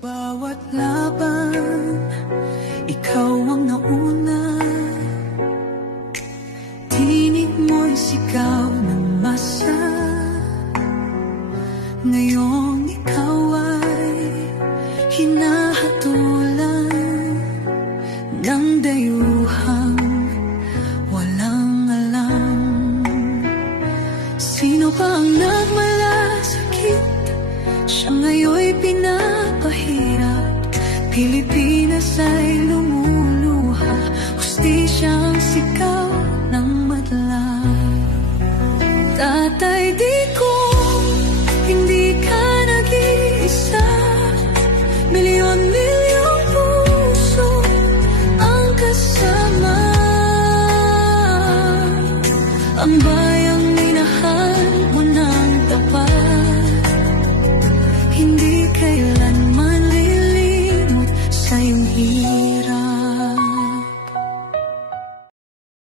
bawat laban, ikaw ang nauna. Tinig mo'y sigaw ng masa. Ngayong ikaw ay hinahatulan ng dayuhang walang alam. Sino pa ang nagmalasakit? Siya ngayon'y pinapahirap. Pilipinas ay lumuluha, hustisyang sigaw ng madla. Tatay, di ko hindi ka nag-iisa. Milyon-milyong puso ang kasama. Ang bayang minahal mo ng tapat, hindi kailanman lilimot sa iyong hirap.